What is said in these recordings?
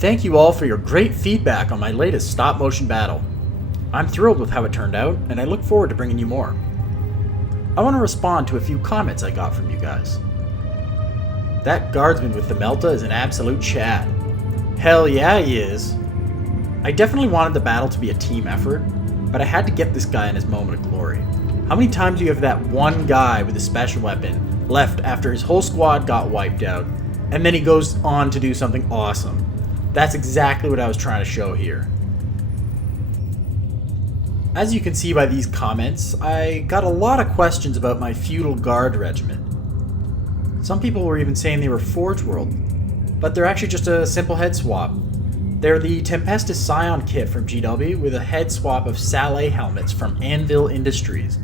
Thank you all for your great feedback on my latest stop-motion battle. I'm thrilled with how it turned out, and I look forward to bringing you more. I want to respond to a few comments I got from you guys. That guardsman with the Melta is an absolute Chad. Hell yeah, he is. I definitely wanted the battle to be a team effort, but I had to get this guy in his moment of glory. How many times do you have that one guy with a special weapon left after his whole squad got wiped out, and then he goes on to do something awesome? That's exactly what I was trying to show here. As you can see by these comments, I got a lot of questions about my feudal guard regiment. Some people were even saying they were Forge World, but they're actually just a simple head swap. They're the Tempestus Scion kit from GW with a head swap of Saleh helmets from Anvil Industries.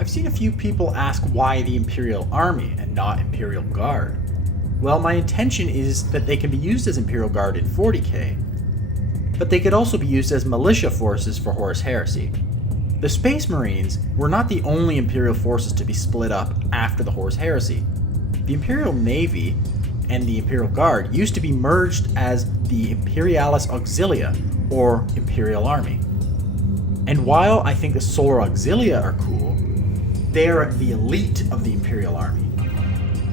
I've seen a few people ask why the Imperial Army and not Imperial Guard. Well, my intention is that they can be used as Imperial Guard in 40k, but they could also be used as militia forces for Horus Heresy. The Space Marines were not the only Imperial forces to be split up after the Horus Heresy. The Imperial Navy and the Imperial Guard used to be merged as the Imperialis Auxilia, or Imperial Army. And while I think the Solar Auxilia are cool, they are the elite of the Imperial Army.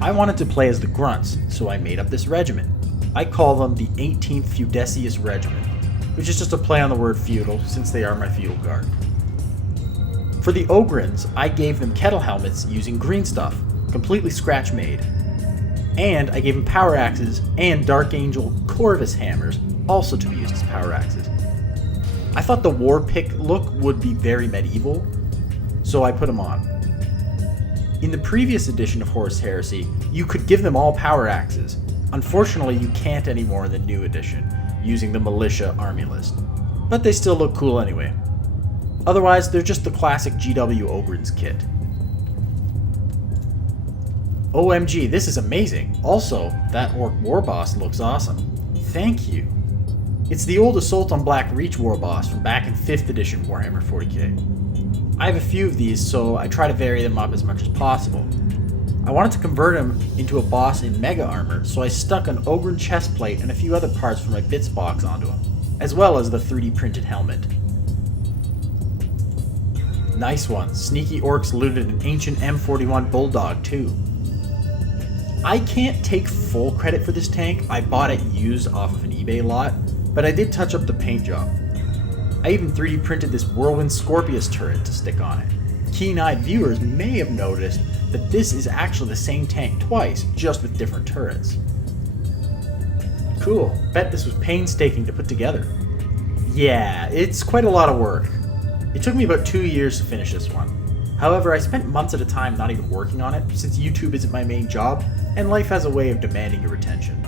I wanted to play as the Grunts, so I made up this regiment. I call them the 18th Feudesius Regiment, which is just a play on the word feudal, since they are my feudal guard. For the Ogrins, I gave them kettle helmets using green stuff, completely scratch made. And I gave them power axes and Dark Angel Corvus hammers, also to be used as power axes. I thought the war pick look would be very medieval, so I put them on. In the previous edition of Horus Heresy, you could give them all power axes. Unfortunately, you can't anymore in the new edition, using the militia army list. But they still look cool anyway. Otherwise, they're just the classic GW Ogrins kit. OMG, this is amazing. Also, that Orc War Boss looks awesome. Thank you. It's the old Assault on Black Reach War Boss from back in 5th edition Warhammer 40k. I have a few of these, so I try to vary them up as much as possible. I wanted to convert him into a boss in Mega Armor, so I stuck an Ogren chest plate and a few other parts from my bits box onto him, as well as the 3D printed helmet. Nice one. Sneaky Orcs looted an ancient M41 Bulldog too. I can't take full credit for this tank. I bought it used off of an eBay lot, but I did touch up the paint job. I even 3D printed this Whirlwind Scorpius turret to stick on it. Keen-eyed viewers may have noticed that this is actually the same tank twice, just with different turrets. Cool. Bet this was painstaking to put together. Yeah, it's quite a lot of work. It took me about 2 years to finish this one. However, I spent months at a time not even working on it, since YouTube isn't my main job, and life has a way of demanding your attention.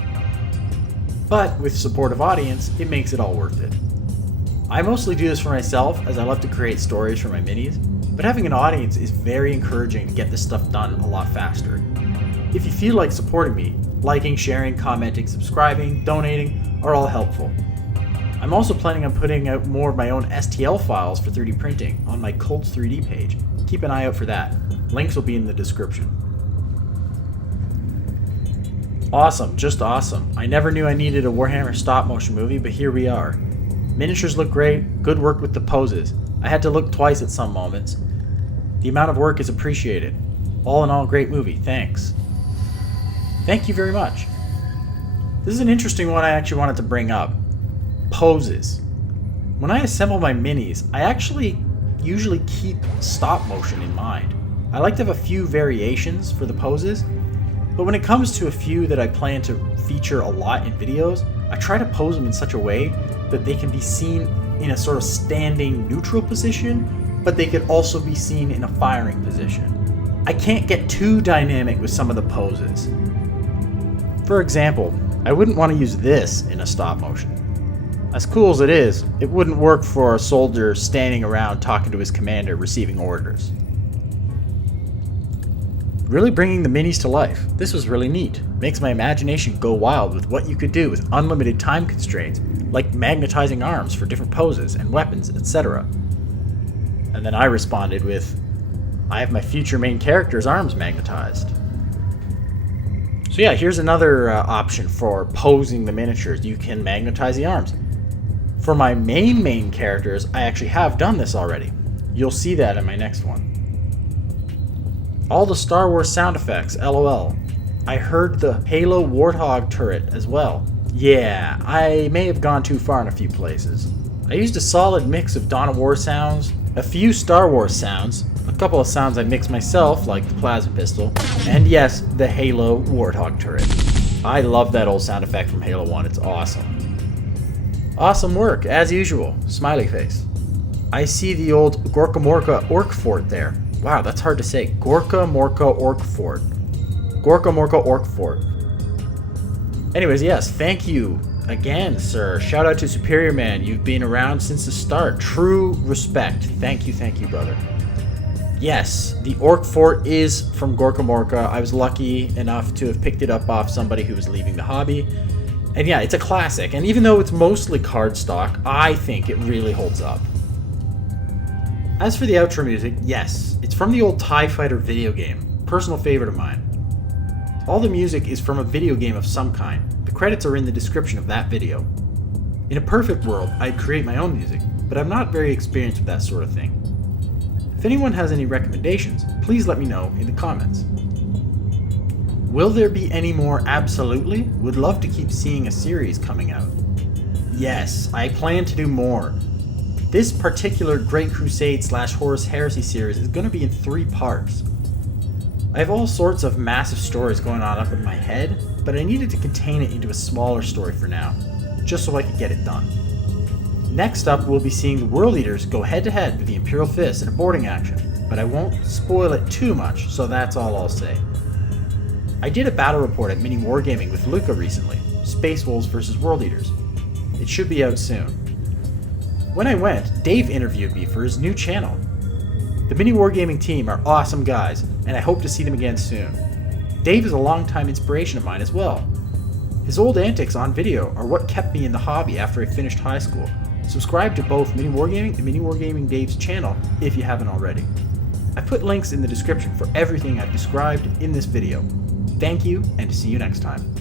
But with supportive audience, it makes it all worth it. I mostly do this for myself, as I love to create stories for my minis, but having an audience is very encouraging to get this stuff done a lot faster. If you feel like supporting me, liking, sharing, commenting, subscribing, donating are all helpful. I'm also planning on putting out more of my own STL files for 3D printing on my Cults 3D page. Keep an eye out for that. Links will be in the description. Awesome, just awesome. I never knew I needed a Warhammer stop motion movie, but here we are. Miniatures look great, good work with the poses. I had to look twice at some moments. The amount of work is appreciated. All in all, great movie, thanks. Thank you very much. This is an interesting one I actually wanted to bring up. Poses. When I assemble my minis, I actually usually keep stop motion in mind. I like to have a few variations for the poses, but when it comes to a few that I plan to feature a lot in videos, I try to pose them in such a way that they can be seen in a sort of standing neutral position, but they could also be seen in a firing position. I can't get too dynamic with some of the poses. For example, I wouldn't want to use this in a stop motion. As cool as it is, it wouldn't work for a soldier standing around talking to his commander receiving orders. Really bringing the minis to life. This was really neat. Makes my imagination go wild with what you could do with unlimited time constraints, like magnetizing arms for different poses and weapons, etc. And then I responded with, I have my future main character's arms magnetized. So yeah, here's another option for posing the miniatures. You can magnetize the arms. For my main characters, I actually have done this already. You'll see that in my next one. All the Star Wars sound effects, LOL. I heard the Halo Warthog turret as well. Yeah, I may have gone too far in a few places. I used a solid mix of Dawn of War sounds, a few Star Wars sounds, a couple of sounds I mixed myself, like the plasma pistol, and yes, the Halo Warthog turret. I love that old sound effect from Halo 1, it's awesome. Awesome work, as usual. Smiley face. I see the old Gorka Morka Orc Fort there. Wow, that's hard to say. Gorka Morka Orc Fort. Gorka Morka Orc Fort. Anyways, yes, thank you again, sir. Shout out to Superior Man. You've been around since the start. True respect. Thank you, brother. Yes, the Orc Fort is from Gorka Morka. I was lucky enough to have picked it up off somebody who was leaving the hobby. And yeah, it's a classic. And even though it's mostly cardstock, I think it really holds up. As for the outro music, yes, it's from the old TIE Fighter video game. Personal favorite of mine. All the music is from a video game of some kind. The credits are in the description of that video. In a perfect world, I'd create my own music, but I'm not very experienced with that sort of thing. If anyone has any recommendations, please let me know in the comments. Will there be any more? Absolutely. Would love to keep seeing a series coming out. Yes, I plan to do more. This particular Great Crusade / Horus Heresy series is going to be in 3 parts. I have all sorts of massive stories going on up in my head, but I needed to contain it into a smaller story for now, just so I could get it done. Next up, we'll be seeing the World Eaters go head to head with the Imperial Fist in a boarding action, but I won't spoil it too much, so that's all I'll say. I did a battle report at Mini Wargaming with Luca recently, Space Wolves vs. World Eaters. It should be out soon. When I went, Dave interviewed me for his new channel. The Mini Wargaming team are awesome guys, and I hope to see them again soon. Dave is a longtime inspiration of mine as well. His old antics on video are what kept me in the hobby after I finished high school. Subscribe to both Mini Wargaming and Mini Wargaming Dave's channel if you haven't already. I put links in the description for everything I've described in this video. Thank you, and see you next time.